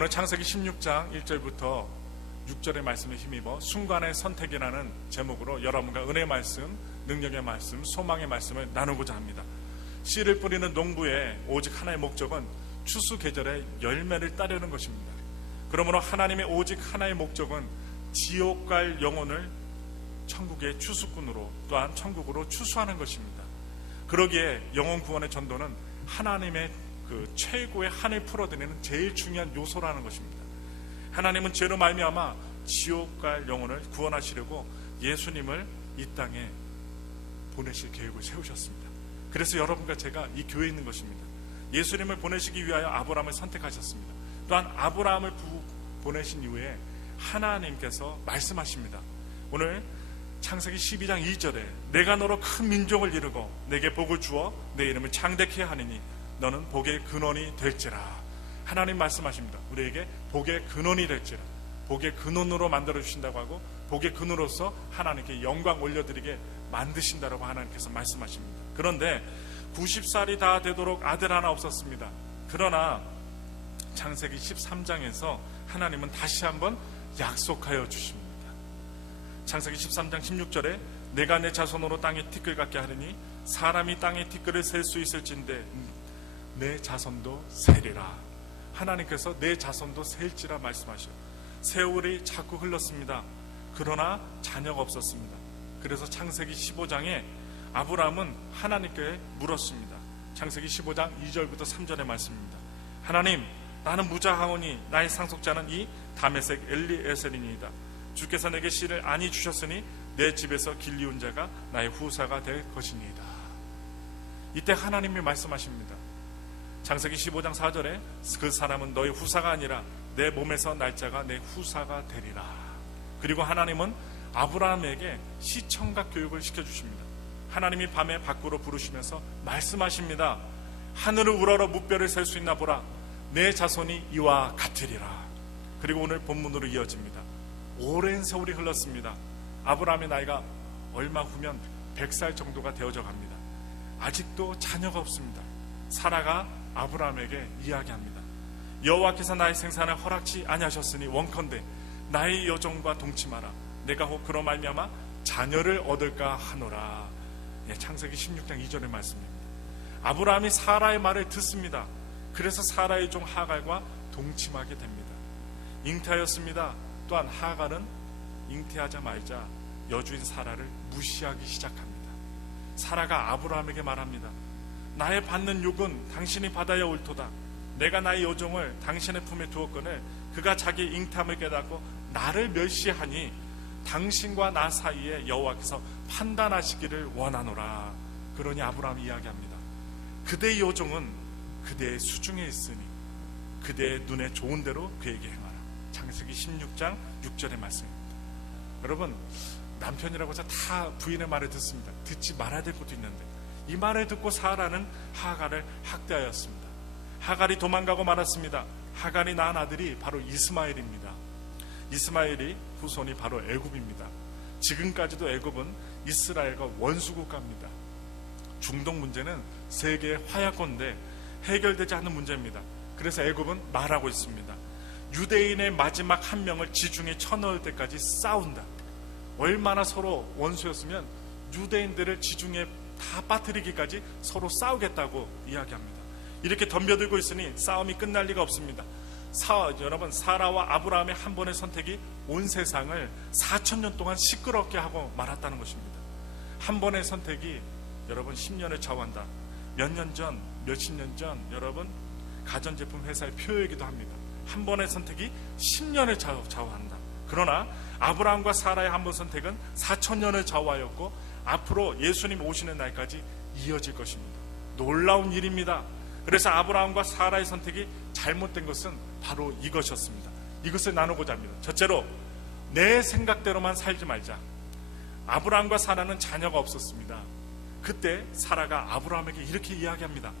오늘 창세기 16장 1절부터 6절의 말씀에 힘입어 순간의 선택이라는 제목으로 여러분과 은혜의 말씀, 능력의 말씀, 소망의 말씀을 나누고자 합니다. 씨를 뿌리는 농부의 오직 하나의 목적은 추수 계절의 열매를 따려는 것입니다. 그러므로 하나님의 오직 하나의 목적은 지옥 갈 영혼을 천국의 추수꾼으로 또한 천국으로 추수하는 것입니다. 그러기에 영혼 구원의 전도는 하나님의 그 최고의 한을 풀어드리는 제일 중요한 요소라는 것입니다. 하나님은 죄로 말미암아 지옥 갈 영혼을 구원하시려고 예수님을 이 땅에 보내실 계획을 세우셨습니다. 그래서 여러분과 제가 이 교회에 있는 것입니다. 예수님을 보내시기 위하여 아브라함을 선택하셨습니다. 또한 아브라함을 부- 보내신 이후에 하나님께서 말씀하십니다. 오늘 창세기 12장 2절에 내가 너로 큰 민족을 이루고 내게 복을 주어 내 이름을 창대케 하느니 너는 복의 근원이 될지라. 하나님 말씀하십니다. 우리에게 복의 근원이 될지라. 복의 근원으로 만들어 주신다고 하고 복의 근원으로서 하나님께 영광 올려드리게 만드신다라고 하나님께서 말씀하십니다. 그런데 90살이 다 되도록 아들 하나 없었습니다. 그러나 창세기 13장에서 하나님은 다시 한번 약속하여 주십니다. 창세기 13장 16절에 내가 내 자손으로 땅에 티끌 같게 하느니 사람이 땅에 티끌을 셀 수 있을진데 내 자손도 세리라. 하나님께서 내 자손도 셀지라 말씀하셔. 세월이 자꾸 흘렀습니다. 그러나 자녀가 없었습니다. 그래서 창세기 15장에 아브라함은 하나님께 물었습니다. 창세기 15장 2절부터 3절의 말씀입니다. 하나님, 나는 무자하오니 나의 상속자는 이 다메섹 엘리에셀이니이다. 주께서 내게 씨를 안이 주셨으니 내 집에서 길리운 자가 나의 후사가 될 것이니이다. 이때 하나님이 말씀하십니다. 창세기 15장 4절에 그 사람은 너의 후사가 아니라 내 몸에서 날짜가 내 후사가 되리라. 그리고 하나님은 아브라함에게 시청각 교육을 시켜주십니다. 하나님이 밤에 밖으로 부르시면서 말씀하십니다. 하늘을 우러러 무뼈를 셀 수 있나 보라. 내 자손이 이와 같으리라. 그리고 오늘 본문으로 이어집니다. 오랜 세월이 흘렀습니다. 아브라함의 나이가 얼마 후면 100살 정도가 되어져 갑니다. 아직도 자녀가 없습니다. 사라가 아브라함에게 이야기합니다. 여호와께서 나의 생산을 허락치 아니하셨으니 원컨대 나의 여종과 동침하라. 내가 혹 그로 말미암아 자녀를 얻을까 하노라. 예, 창세기 16장 2절의 말씀입니다. 아브라함이 사라의 말을 듣습니다. 그래서 사라의 종 하갈과 동침하게 됩니다. 잉태하였습니다. 또한 하갈은 잉태하자마자 여주인 사라를 무시하기 시작합니다. 사라가 아브라함에게 말합니다. 나의 받는 욕은 당신이 받아야 옳도다. 내가 나의 여종을 당신의 품에 두었거늘 그가 자기 잉탐을 깨닫고 나를 멸시하니 당신과 나 사이에 여호와께서 판단하시기를 원하노라. 그러니 아브라함이 이야기합니다. 그대의 여종은 그대의 수중에 있으니 그대의 눈에 좋은 대로 그에게 행하라. 창세기 16장 6절의 말씀입니다. 여러분 남편이라고 해서 다 부인의 말을 듣습니다. 듣지 말아야 될 것도 있는데 이 말을 듣고 사라는 하갈을 학대하였습니다. 하갈이 도망가고 말았습니다. 하갈이 낳은 아들이 바로 이스마엘입니다. 이스마엘이 후손이 바로 애굽입니다. 지금까지도 애굽은 이스라엘과 원수 국가입니다. 중동 문제는 세계의 화약건데 해결되지 않는 문제입니다. 그래서 애굽은 말하고 있습니다. 유대인의 마지막 한 명을 지중해 쳐넣을 때까지 싸운다. 얼마나 서로 원수였으면 유대인들을 지중해 다 빠뜨리기까지 서로 싸우겠다고 이야기합니다. 이렇게 덤벼들고 있으니 싸움이 끝날 리가 없습니다. 사, 여러분 사라와 아브라함의 한 번의 선택이 온 세상을 4천 년 동안 시끄럽게 하고 말았다는 것입니다. 한 번의 선택이 여러분 10년을 좌우한다. 몇 년 전, 몇십 년 전 여러분 가전제품 회사의 표이기도 합니다. 한 번의 선택이 10년을 좌우, 좌우한다. 그러나 아브라함과 사라의 한 번 선택은 4천 년을 좌우하였고 앞으로 예수님 오시는 날까지 이어질 것입니다. 놀라운 일입니다. 그래서 아브라함과 사라의 선택이 잘못된 것은 바로 이것이었습니다. 이것을 나누고자 합니다. 첫째로 내 생각대로만 살지 말자. 아브라함과 사라는 자녀가 없었습니다. 그때 사라가 아브라함에게 이렇게 이야기합니다.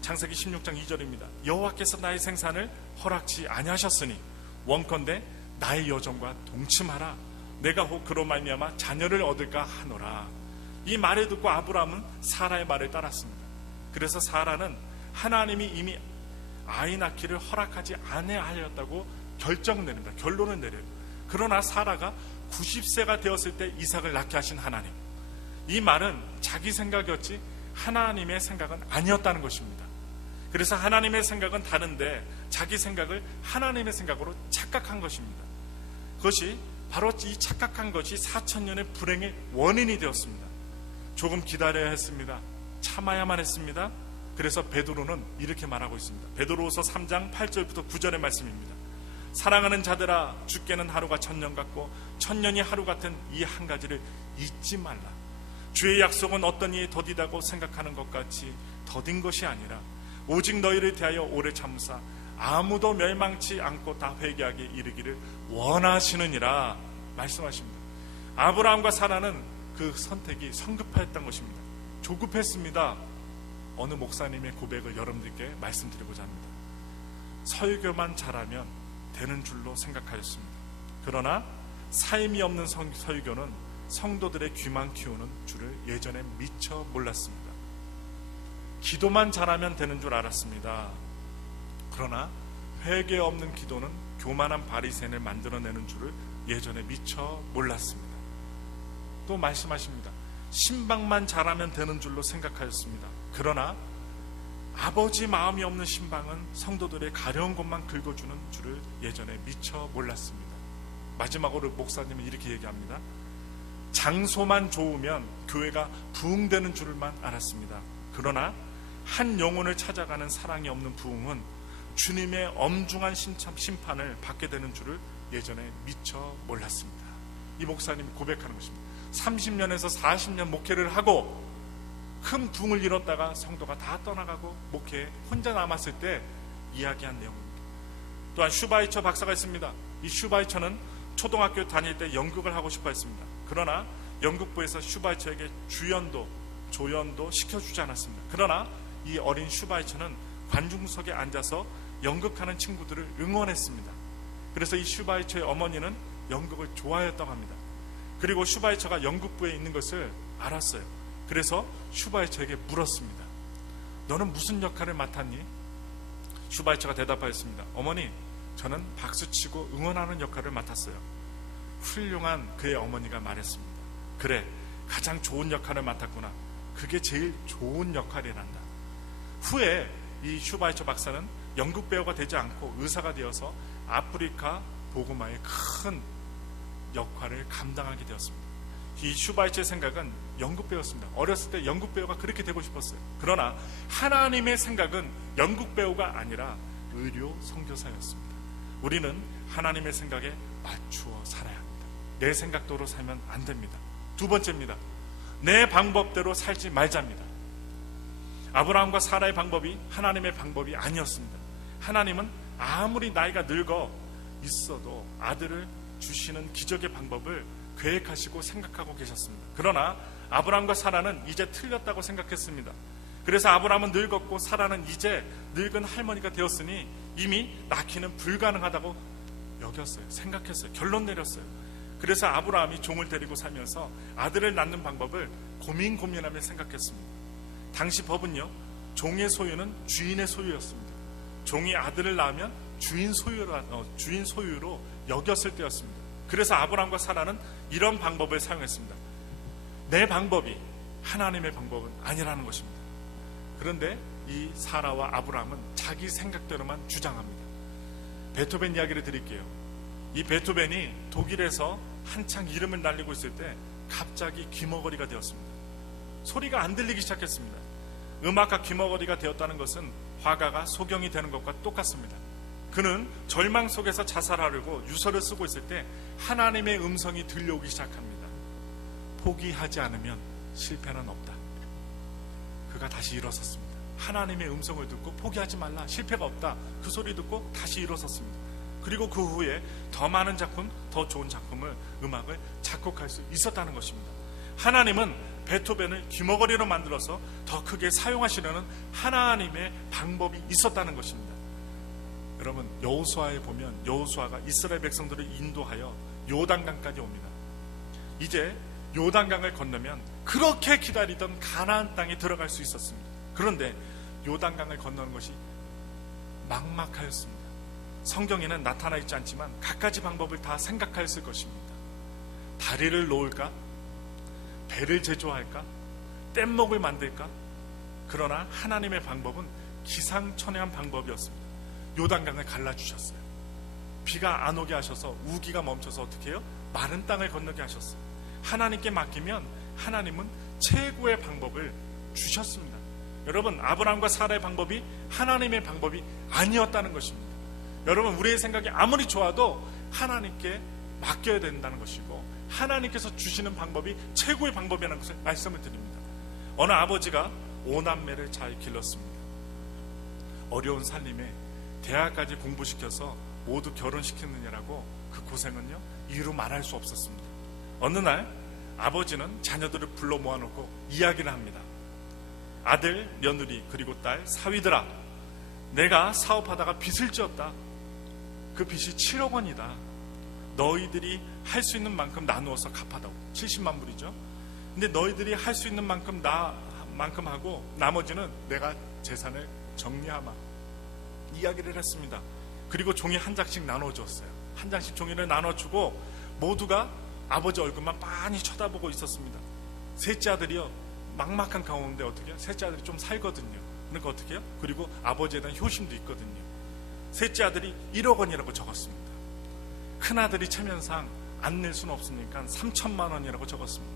창세기 16장 2절입니다. 여호와께서 나의 생산을 허락치 아니하셨으니 원컨대 나의 여정과 동침하라. 내가 혹 그로 말미암아 자녀를 얻을까 하노라. 이 말을 듣고 아브라함은 사라의 말을 따랐습니다. 그래서 사라는 하나님이 이미 아이 낳기를 허락하지 않아하였다고 결정 내립니다. 결론을 내려요. 그러나 사라가 90세가 되었을 때 이삭을 낳게 하신 하나님. 이 말은 자기 생각이었지 하나님의 생각은 아니었다는 것입니다. 그래서 하나님의 생각은 다른데 자기 생각을 하나님의 생각으로 착각한 것입니다. 그것이 바로 이 착각한 것이 4천년의 불행의 원인이 되었습니다. 조금 기다려야 했습니다. 참아야만 했습니다. 그래서 베드로는 이렇게 말하고 있습니다. 베드로후서 3장 8절부터 9절의 말씀입니다. 사랑하는 자들아 죽게는 하루가 천년 같고 천년이 하루 같은 이 한 가지를 잊지 말라. 주의 약속은 어떤 이에 더디다고 생각하는 것 같이 더딘 것이 아니라 오직 너희를 대하여 오래 참사 아무도 멸망치 않고 다 회개하게 이르기를 원하시느니라 말씀하십니다. 아브라함과 사라는 그 선택이 성급했던 것입니다. 조급했습니다. 어느 목사님의 고백을 여러분들께 말씀드리고자 합니다. 설교만 잘하면 되는 줄로 생각하였습니다. 그러나 사임이 없는 성- 설교는 성도들의 귀만 키우는 줄을 예전에 미처 몰랐습니다. 기도만 잘하면 되는 줄 알았습니다. 그러나 회개 없는 기도는 교만한 바리새인을 만들어내는 줄을 예전에 미처 몰랐습니다. 또 말씀하십니다. 신방만 잘하면 되는 줄로 생각하였습니다. 그러나 아버지 마음이 없는 신방은 성도들의 가려운 것만 긁어주는 줄을 예전에 미처 몰랐습니다. 마지막으로 목사님은 이렇게 얘기합니다. 장소만 좋으면 교회가 부흥되는 줄만 알았습니다. 그러나 한 영혼을 찾아가는 사랑이 없는 부흥은 주님의 엄중한 심판을 받게 되는 줄을 예전에 미처 몰랐습니다. 이 목사님이 고백하는 것입니다. 30년에서 40년 목회를 하고 큰 부흥을 이뤘다가 성도가 다 떠나가고 목회에 혼자 남았을 때 이야기한 내용입니다. 또한 슈바이처 박사가 있습니다. 이 슈바이처는 초등학교 다닐 때 연극을 하고 싶어 했습니다. 그러나 연극부에서 슈바이처에게 주연도, 조연도 시켜주지 않았습니다. 그러나 이 어린 슈바이처는 관중석에 앉아서 연극하는 친구들을 응원했습니다. 그래서 이 슈바이처의 어머니는 연극을 좋아했다고 합니다. 그리고 슈바이처가 연극부에 있는 것을 알았어요. 그래서 슈바이처에게 물었습니다. 너는 무슨 역할을 맡았니? 슈바이처가 대답하였습니다. 어머니, 저는 박수치고 응원하는 역할을 맡았어요. 훌륭한 그의 어머니가 말했습니다. 그래, 가장 좋은 역할을 맡았구나. 그게 제일 좋은 역할이란다. 후에 이 슈바이처 박사는 연극 배우가 되지 않고 의사가 되어서 아프리카 보고마의 큰 역할을 감당하게 되었습니다. 이 슈바이처의 생각은 연극 배우였습니다. 어렸을 때 연극 배우가 그렇게 되고 싶었어요. 그러나 하나님의 생각은 연극 배우가 아니라 의료 선교사였습니다. 우리는 하나님의 생각에 맞추어 살아야 합니다. 내 생각대로 살면 안 됩니다. 두 번째입니다. 내 방법대로 살지 말자입니다. 아브라함과 사라의 방법이 하나님의 방법이 아니었습니다. 하나님은 아무리 나이가 늙어 있어도 아들을 주시는 기적의 방법을 계획하시고 생각하고 계셨습니다. 그러나 아브라함과 사라는 이제 틀렸다고 생각했습니다. 그래서 아브라함은 늙었고 사라는 이제 늙은 할머니가 되었으니 이미 낳기는 불가능하다고 여겼어요. 생각했어요. 결론 내렸어요. 그래서 아브라함이 종을 데리고 살면서 아들을 낳는 방법을 고민 고민하며 생각했습니다. 당시 법은요, 종의 소유는 주인의 소유였습니다. 종이 아들을 낳으면 주인 소유로, 어, 주인 소유로 여겼을 때였습니다. 그래서 아브라함과 사라는 이런 방법을 사용했습니다. 내 방법이 하나님의 방법은 아니라는 것입니다. 그런데 이 사라와 아브라함은 자기 생각대로만 주장합니다. 베토벤 이야기를 드릴게요. 이 베토벤이 독일에서 한창 이름을 날리고 있을 때 갑자기 귀머거리가 되었습니다. 소리가 안 들리기 시작했습니다. 음악가 귀머거리가 되었다는 것은 화가가 소경이 되는 것과 똑같습니다. 그는 절망 속에서 자살하려고 유서를 쓰고 있을 때 하나님의 음성이 들려오기 시작합니다. 포기하지 않으면 실패는 없다. 그가 다시 일어섰습니다. 하나님의 음성을 듣고 포기하지 말라. 실패가 없다. 그 소리 듣고 다시 일어섰습니다. 그리고 그 후에 더 많은 작품, 더 좋은 작품을, 음악을 작곡할 수 있었다는 것입니다. 하나님은 베토벤을 귀머거리로 만들어서 더 크게 사용하시려는 하나님의 방법이 있었다는 것입니다. 여러분 여호수아에 보면 여호수아가 이스라엘 백성들을 인도하여 요단강까지 옵니다. 이제 요단강을 건너면 그렇게 기다리던 가나안 땅에 들어갈 수 있었습니다. 그런데 요단강을 건너는 것이 막막하였습니다. 성경에는 나타나 있지 않지만 갖가지 방법을 다 생각하였을 것입니다. 다리를 놓을까? 배를 제조할까? 뗏목을 만들까? 그러나 하나님의 방법은 기상천외한 방법이었습니다. 요단강을 갈라주셨어요. 비가 안 오게 하셔서 우기가 멈춰서 어떻게 해요? 마른 땅을 건너게 하셨어요. 하나님께 맡기면 하나님은 최고의 방법을 주셨습니다. 여러분, 아브라함과 사라의 방법이 하나님의 방법이 아니었다는 것입니다. 여러분, 우리의 생각이 아무리 좋아도 하나님께 맡겨야 된다는 것이고 하나님께서 주시는 방법이 최고의 방법이라는 것을 말씀을 드립니다. 어느 아버지가 오남매를 잘 길렀습니다. 어려운 살림에 대학까지 공부시켜서 모두 결혼시키느냐라고 그 고생은요 이루 말할 수 없었습니다. 어느 날 아버지는 자녀들을 불러 모아놓고 이야기를 합니다. 아들, 며느리, 그리고 딸, 사위들아, 내가 사업하다가 빚을 지었다. 그 빚이 7억 원이다. 너희들이 할 수 있는 만큼 나누어서 갚아다오. 70만 불이죠. 근데 너희들이 할 수 있는 만큼 나 만큼 하고 나머지는 내가 재산을 정리하마. 이야기를 했습니다. 그리고 종이 한 장씩 나눠줬어요. 한 장씩 종이를 나눠주고 모두가 아버지 얼굴만 빤히 쳐다보고 있었습니다. 셋째 아들이요 막막한 가운데 어떻게 해요? 셋째 아들이 좀 살거든요. 그러니까 어떻게 해요? 그리고 아버지에 대한 효심도 있거든요. 셋째 아들이 1억 원이라고 적었습니다. 큰 아들이 체면상 안 낼 수는 없으니까 3천만 원이라고 적었습니다.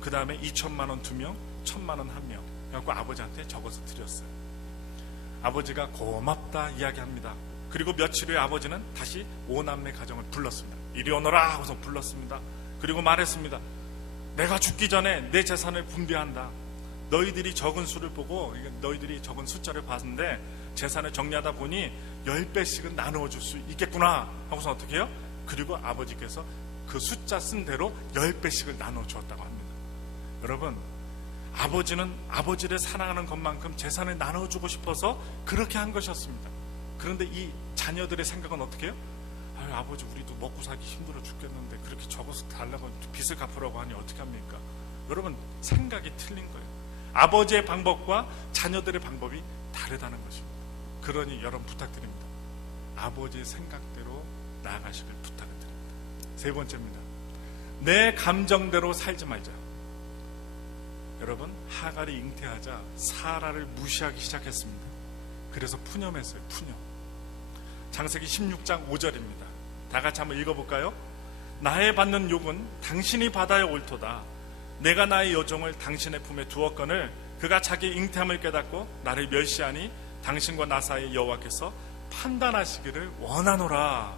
그 다음에 2천만 원 두 명, 1천만 원 한 명. 그래갖고 아버지한테 적어서 드렸어요. 아버지가 고맙다 이야기합니다. 그리고 며칠 후에 아버지는 다시 오남매 가정을 불렀습니다. 이리 오너라 하고서 불렀습니다. 그리고 말했습니다. 내가 죽기 전에 내 재산을 분배한다. 너희들이 적은 수를 보고 너희들이 적은 숫자를 봤는데 재산을 정리하다 보니 10배씩은 나누어 줄 수 있겠구나 하고서 어떻게 해요? 그리고 아버지께서 그 숫자 쓴 대로 10배씩을 나눠 주었다고 합니다. 여러분, 아버지는 아버지를 사랑하는 것만큼 재산을 나눠주고 싶어서 그렇게 한 것이었습니다. 그런데 이 자녀들의 생각은 어떻게 해요? 아유, 아버지, 우리도 먹고 살기 힘들어 죽겠는데 그렇게 적어서 달라고 빚을 갚으라고 하니 어떻게 합니까? 여러분, 생각이 틀린 거예요. 아버지의 방법과 자녀들의 방법이 다르다는 것입니다. 그러니 여러분 부탁드립니다. 아버지의 생각대로 나아가시길 부탁을 드립니다. 세 번째입니다. 내 감정대로 살지 말자. 여러분 하갈이 잉태하자 사라를 무시하기 시작했습니다. 그래서 푸념했어요. 푸념. 장세기 16장 5절입니다. 다 같이 한번 읽어볼까요? 나의 받는 욕은 당신이 받아야 옳도다. 내가 나의 여종을 당신의 품에 두었거늘 그가 자기 잉태함을 깨닫고 나를 멸시하니 당신과 나 사이 여호와께서 판단하시기를 원하노라.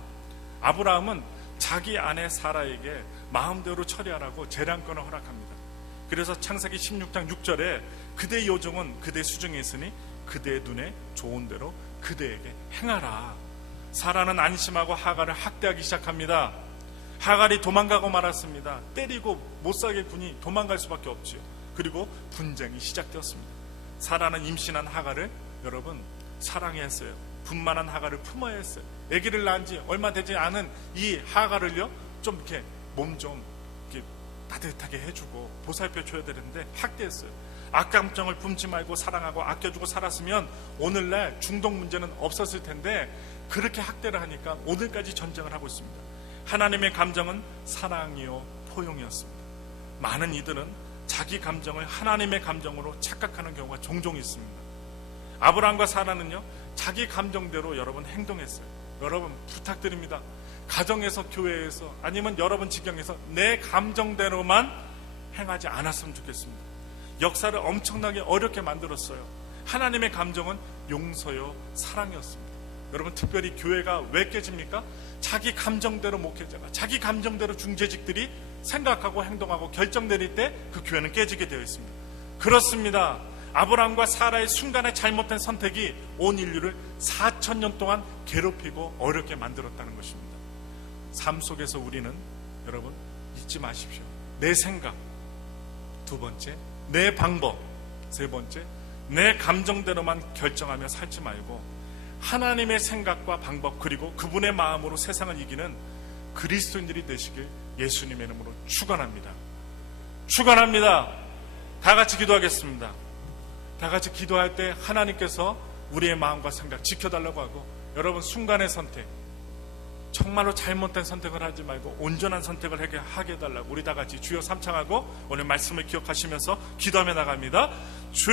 아브라함은 자기 아내 사라에게 마음대로 처리하라고 재량권을 허락합니다. 그래서 창세기 16장 6절에 그대 요정은 그대 수중에 있으니 그대의 눈에 좋은 대로 그대에게 행하라. 사라는 안심하고 하갈을 학대하기 시작합니다. 하갈이 도망가고 말았습니다. 때리고 못 살겠군이 도망갈 수밖에 없지요. 그리고 분쟁이 시작되었습니다. 사라는 임신한 하갈을 여러분 사랑했어요. 분만한 하갈을 품어야 했어요. 아기를 낳은 지 얼마 되지 않은 이 하갈을요 좀 이렇게 몸좀 이렇게 따뜻하게 해주고 보살펴 줘야 되는데 학대했어요. 악감정을 품지 말고 사랑하고 아껴주고 살았으면 오늘날 중독 문제는 없었을 텐데 그렇게 학대를 하니까 오늘까지 전쟁을 하고 있습니다. 하나님의 감정은 사랑이요 포용이었습니다. 많은 이들은 자기 감정을 하나님의 감정으로 착각하는 경우가 종종 있습니다. 아브라함과 사라는요 자기 감정대로 여러분 행동했어요. 여러분 부탁드립니다. 가정에서 교회에서 아니면 여러분 직경에서 내 감정대로만 행하지 않았으면 좋겠습니다. 역사를 엄청나게 어렵게 만들었어요. 하나님의 감정은 용서요 사랑이었습니다. 여러분 특별히 교회가 왜 깨집니까? 자기 감정대로 목회자가 자기 감정대로 중재직들이 생각하고 행동하고 결정 내릴 때 그 교회는 깨지게 되어 있습니다. 그렇습니다. 아브라함과 사라의 순간의 잘못된 선택이 온 인류를 4천 년 동안 괴롭히고 어렵게 만들었다는 것입니다. 삶 속에서 우리는 여러분 잊지 마십시오. 내 생각 두 번째, 내 방법 세 번째, 내 감정대로만 결정하며 살지 말고 하나님의 생각과 방법 그리고 그분의 마음으로 세상을 이기는 그리스도인들이 되시길 예수님의 이름으로 축원합니다. 축원합니다. 다 같이 기도하겠습니다. 다 같이 기도할 때 하나님께서 우리의 마음과 생각 지켜달라고 하고 여러분 순간의 선택 정말로 잘못된 선택을 하지 말고 온전한 선택을 하게 해달라고 우리 다 같이 주여 삼창하고 오늘 말씀을 기억하시면서 기도하며 나갑니다. 주여